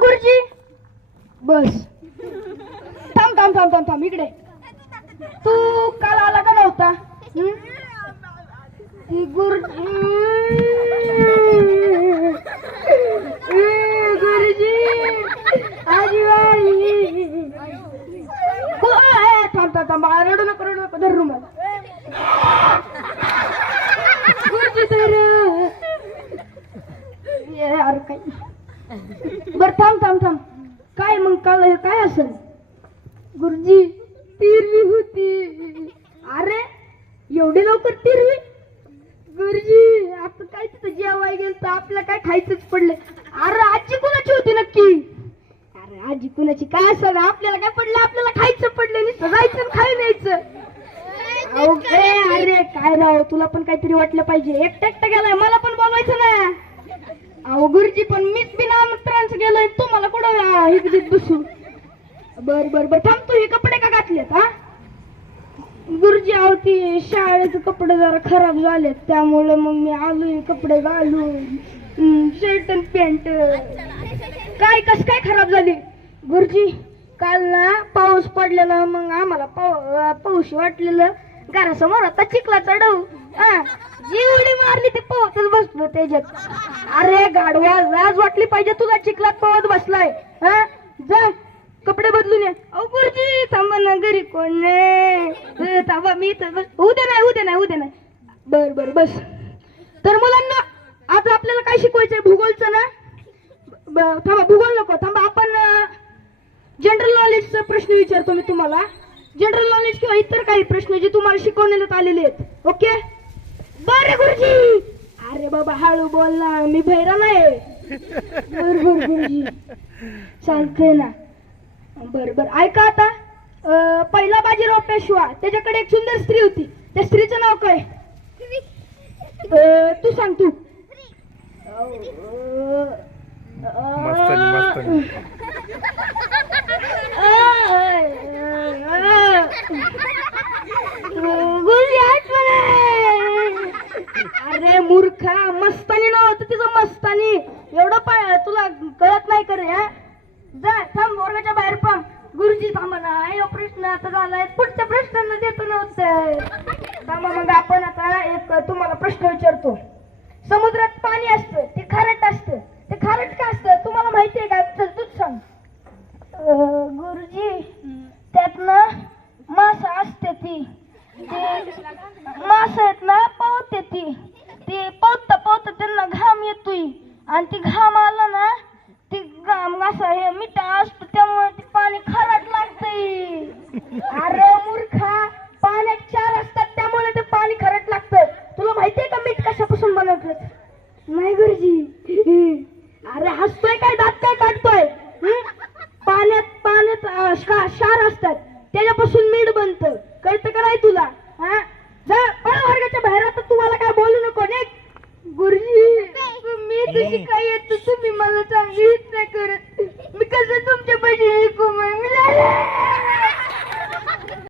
गुरुजी बस. थांब थांब थांब थांब थांब इकडे. तू काल आला का नव्हता? गुरुजी आजीवाई थांब थांब थांब रडू नको धरू मला. गुरुजी तर यार काय बर थांब थांब थांब. काय मग काल काय असेल? गुरुजी तिरवी होती. अरे एवढी लवकर तिरवी? गुरुजी आता काय तिथं जेवाय गेलं तर आपल्याला काय खायचंच पडलं. अरे आजी कुणाची होती नक्की? अरे आजी कुणाची काय असं आपल्याला काय पडलं? आपल्याला खायचं पडलं नुसतं जायचं खायला न्यायचं. अरे काय राव तुला पण काहीतरी वाटलं पाहिजे. एकटा गेलाय मला पण बोलवायचं ना. अहो गुरुजी पण मीच बिना आमंत्रणाचं गेलोय तुम्हाला कुठं हिगडीत बसू. बर बर बर थांब. तू हे कपडे का घातलेत? हा गुरुजी अहो ती शाळेचे कपडे जरा खराब झालेत त्यामुळे मग मी आलोय कपडे घालून शर्ट आणि पॅन्ट. काय कस काय खराब झाली? गुरुजी काल ना पाऊस पडलेला मग आम्हाला पाऊस वाटलेलं घरासमोर आता चिखला चढवू जी उडी मारली ते पावसात बसलो त्याच्यात. अरे गाढवा लाज वाटली पाहिजे तुला चिखलात पावत बसलाय. हा जा कपडे बदलून ये. अहो गुरुजी थांबा ना घरी कोण नाही. थांबा मी तर उद्या नाही. बर बर बस. तर मुलांना आज आपल्याला काय शिकवायचंय? भूगोलचं ना. थांबा भूगोल नको थांबा आपण जनरल नॉलेजचा प्रश्न विचारतो मी तुम्हाला. जनरल नॉलेज किंवा इतर काही प्रश्न जे तुम्हाला शिकवण्यात आलेले आहेत. ओके बरं गुरुजी. अरे बाबा हळू बोल ना मी भैरा नाही. बर गुरुजी चालतंय ना. बर बर ऐका आता. पहिला बाजीराव पेशवा त्याच्याकडे एक सुंदर स्त्री होती. त्या स्त्रीचं नाव काय? तू सांग तू. अरे मूर्खा मस्तानी नाव होतं तिचं मस्तानी. एवढं तुला कळत नाही करे? हा जा थांब वर्गाच्या बाहेर पण. गुरुजी थांबा ना हे प्रश्न आता झालाय पुढच्या प्रश्नांना देतो नव्हतं. थांबा मग आपण आता एक तुम्हाला प्रश्न विचारतो. समुद्रात पाणी असतं ते खारट असतं. ते खारट का असतं तुम्हाला माहितीये का? तूच सांग. गुरुजी त्यातनं मासा असते ती मासा आहेत ना पावते ती पावता त्यांना घाम येतोय आणि ती घाम आला ना ती घाम असा हे मिठा असतो त्यामुळे ती पाणी खारट लागतंय. अरे मूर्खा पाण्यात क्षार असतात त्यामुळे ते पाणी खारट लागतं. तुला माहितीये का मीठ कशापासून बनवतात? नाही गुरुजी. अरे हसतोय काय दात काय काढतोय? पाण्यात क्षार असतात त्याच्यापासून मीठ बनतं. कळतं का नाही तुला? हा जा वर्गाच्या बाहेर. आता तुम्हाला काय बोलू नको नाही. गुरुजी मी तुझी काय येत तुम्ही मला चांगली नाही करत. मी कसं तुमच्या पैसे ऐकू?